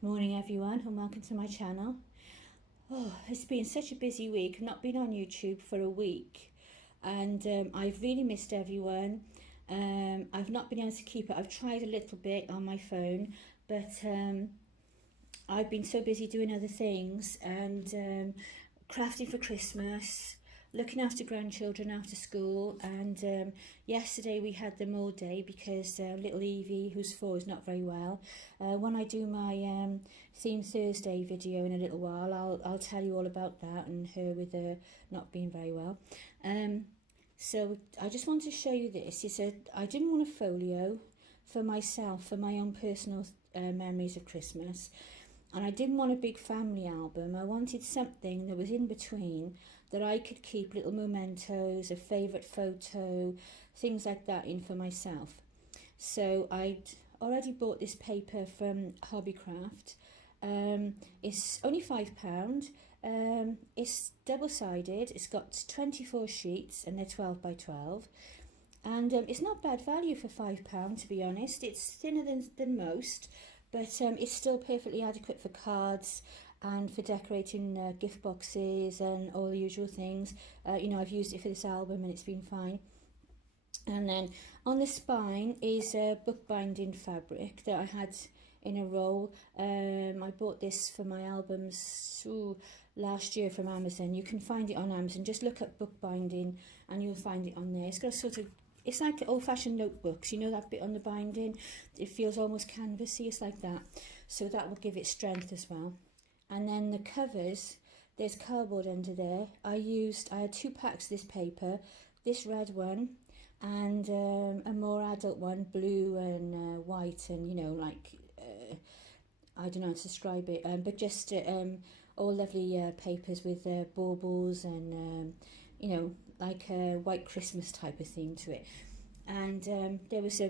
Morning everyone and welcome to my channel. Oh, it's been such a busy week. I've not been on YouTube for a week and I've really missed everyone. I've not been able to keep it. I've tried a little bit on my phone, but I've been so busy doing other things and crafting for Christmas, looking after grandchildren after school, and yesterday we had them all day because little Evie, who's 4, is not very well. When I do my Theme Thursday video in a little while, I'll tell you all about that and her with not being very well. So I just wanted to show you this. I didn't want a folio for myself, for my own personal memories of Christmas. And I didn't want a big family album. I wanted something that was in between that I could keep little mementos, a favourite photo, things like that in for myself. So I'd already bought this paper from Hobbycraft. It's only £5. It's double-sided. It's got 24 sheets and they're 12 by 12. And it's not bad value for £5, to be honest. It's thinner than most, but it's still perfectly adequate for cards and for decorating gift boxes and all the usual things. I've used it for this album and it's been fine. And then on the spine is a bookbinding fabric that I had in a roll. I bought this for my albums last year from Amazon. You can find it on Amazon. Just look up bookbinding and you'll find it on there. It's got a sort of, it's like old-fashioned notebooks, you know, that bit on the binding, it feels almost canvassy, it's like that. So that will give it strength as well. And then the covers, there's cardboard under there. I had 2 packs of this paper, this red one and a more adult one, blue and white, and I don't know how to describe it, but just all lovely papers with baubles and like a white Christmas type of theme to it. And there was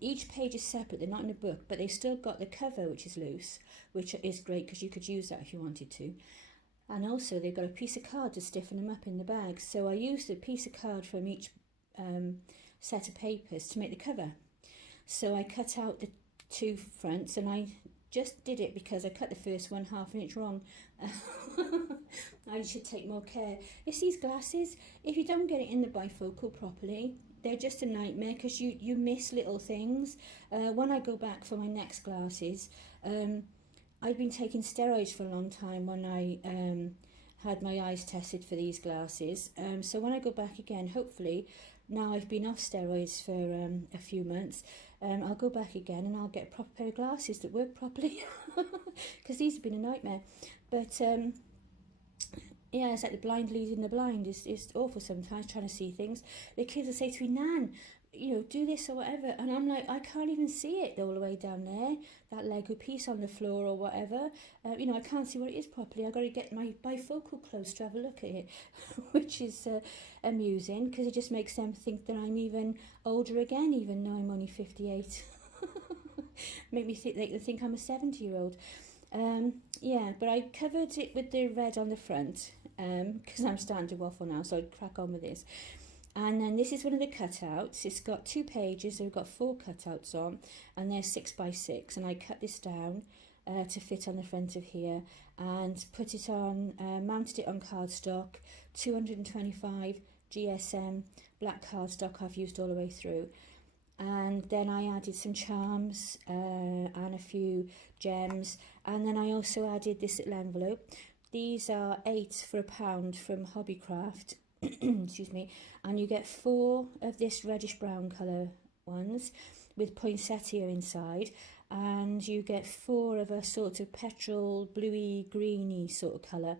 each page is separate, they're not in a book, but they've still got the cover, which is loose, which is great because you could use that if you wanted to. And also they've got a piece of card to stiffen them up in the bag. So I used a piece of card from each set of papers to make the cover. So I cut out the 2 fronts, and I just did it because I cut the first one ½ an inch wrong. I should take more care. It's these glasses, if you don't get it in the bifocal properly, they're just a nightmare because you miss little things. When I go back for my next glasses, I've been taking steroids for a long time when I had my eyes tested for these glasses. So when I go back again, hopefully, now I've been off steroids for a few months, I'll go back again and I'll get a proper pair of glasses that work properly because these have been a nightmare. But yeah, it's like the blind leading the blind. It's awful sometimes trying to see things. The kids will say to me, Nan, do this or whatever, and I'm like, I can't even see it all the way down there, that Lego piece on the floor or whatever. I can't see what it is properly. I've got to get my bifocal close to have a look at it, which is amusing because it just makes them think that I'm even older again, even though I'm only 58. Make me think they think I'm a 70-year-old. Yeah, but I covered it with the red on the front because I'm starting to waffle now, so I'd crack on with this. And then this is one of the cutouts. It's got 2 pages, so we've got 4 cutouts on, and they're 6 by 6. And I cut this down to fit on the front of here and put it on, mounted it on cardstock, 225 GSM black cardstock I've used all the way through. And then I added some charms and a few gems. And then I also added this little envelope. These are 8 for £1 from Hobbycraft. Excuse me, and you get 4 of this reddish brown colour ones with poinsettia inside, and you get 4 of a sort of petrol bluey greeny sort of colour,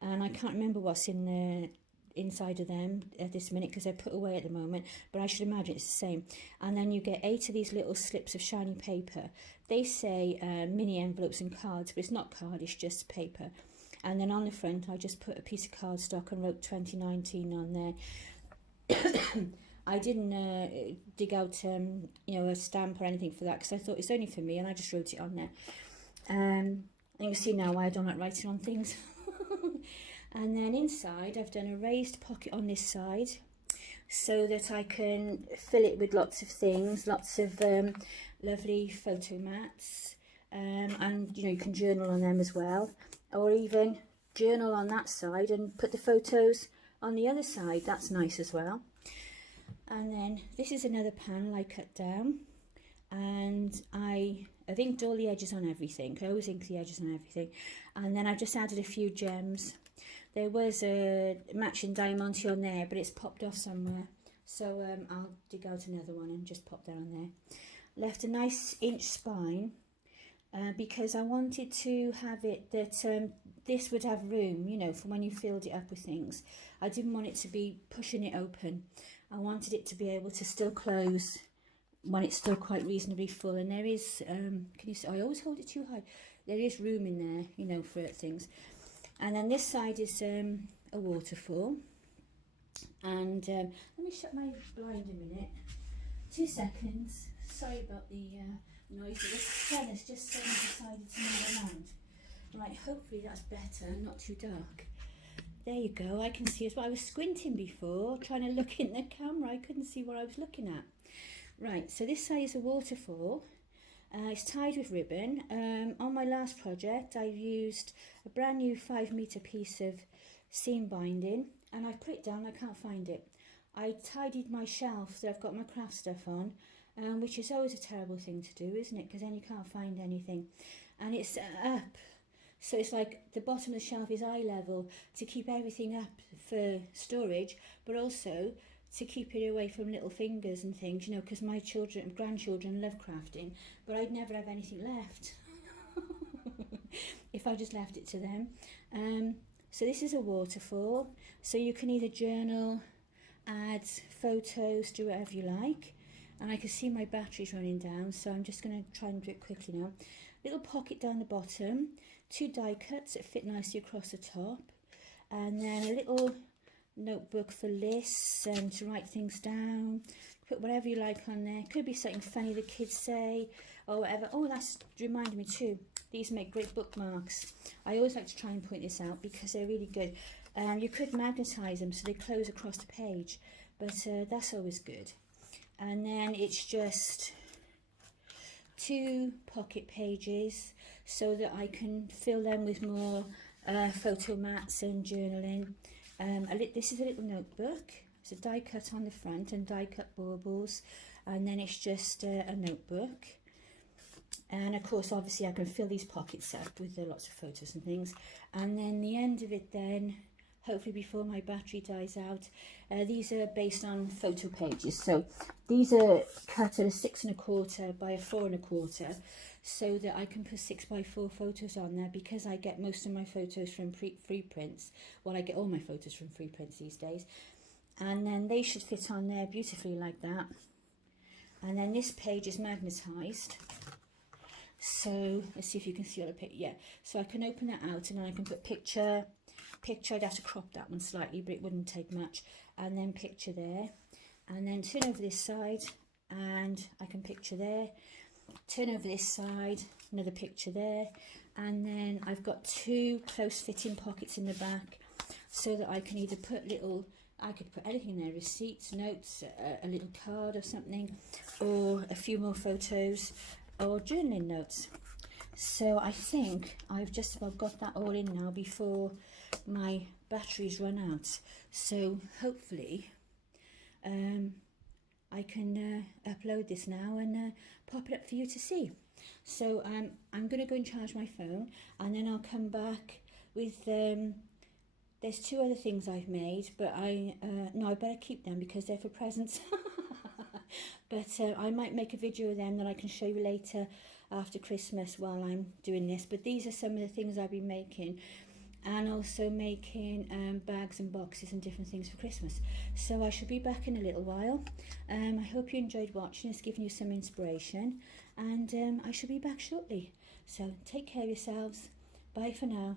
and I can't remember what's in the inside of them at this minute because they're put away at the moment, but I should imagine it's the same. And then you get 8 of these little slips of shiny paper. They say mini envelopes and cards, but it's not card, it's just paper. And then on the front, I just put a piece of cardstock and wrote 2019 on there. I didn't dig out, a stamp or anything for that because I thought it's only for me, and I just wrote it on there. And you see now why I don't like writing on things. And then inside, I've done a raised pocket on this side so that I can fill it with lots of things, lots of lovely photo mats. and you know, you can journal on them as well, or even journal on that side and put the photos on the other side. That's nice as well. And then this is another panel I cut down, and I've inked all the edges on everything. I always ink the edges on everything. And then I've just added a few gems. There was a matching diamante on there, but it's popped off somewhere, so I'll dig out another one and just pop that on there. Left a nice inch spine because I wanted to have it that this would have room, you know, for when you filled it up with things. I didn't want it to be pushing it open. I wanted it to be able to still close when it's still quite reasonably full. And there is, can you see, I always hold it too high. There is room in there, you know, for things. And then this side is a waterfall. And let me shut my blind a minute. 2 seconds. Sorry about the noise. The sun has just suddenly decided to move around. Right, hopefully that's better, not too dark. There you go, I can see as well. I was squinting before, trying to look in the camera. I couldn't see what I was looking at. Right, so this side is a waterfall. It's tied with ribbon. On my last project, I used a brand new 5-meter piece of seam binding, and I put it down. I can't find it. I tidied my shelf that I've got my craft stuff on, which is always a terrible thing to do, isn't it? Because then you can't find anything. And it's up, so it's like the bottom of the shelf is eye level to keep everything up for storage, but also to keep it away from little fingers and things, you know, because my children and grandchildren love crafting, but I'd never have anything left if I just left it to them. So this is a waterfall, so you can either journal, add photos, do whatever you like. And I can see my battery's running down, so I'm just going to try and do it quickly now. Little pocket down the bottom, 2 die cuts that fit nicely across the top, and then a little notebook for lists and to write things down. Put whatever you like on there. Could be something funny the kids say or whatever. Oh, that's reminded me too, these make great bookmarks. I always like to try and point this out because they're really good. You could magnetise them so they close across the page, but that's always good. And then it's just 2 pocket pages so that I can fill them with more photo mats and journaling. This is a little notebook. It's a die cut on the front and die cut baubles, and then it's just a notebook. And of course, obviously I can fill these pockets up with lots of photos and things. And then the end of it then, hopefully before my battery dies out, these are based on photo pages. So these are cut at a 6 1/4 by a 4 1/4, so that I can put 6 by 4 photos on there, because I get most of my photos from free prints. Well, I get all my photos from free prints these days. And then they should fit on there beautifully like that. And then this page is magnetised. So let's see if you can see all the picture. Yeah, so I can open that out and then I can put picture. I'd have to crop that one slightly, but it wouldn't take much. And then picture there, and then turn over this side and I can picture there. Turn over this side, another picture there, and then I've got 2 close fitting pockets in the back, so that I can either put I could put anything in there, receipts, notes, a little card or something, or a few more photos or journaling notes. So I think I've just about got that all in now before my batteries run out. So hopefully I can upload this now and pop it up for you to see. So I'm going to go and charge my phone, and then I'll come back with there's 2 other things I've made, but no, I better keep them because they're for presents. But I might make a video of them that I can show you later after Christmas while I'm doing this. But these are some of the things I've been making, and also making bags and boxes and different things for Christmas. So I shall be back in a little while. I hope you enjoyed watching. It's given you some inspiration, and I shall be back shortly. So take care of yourselves. Bye for now.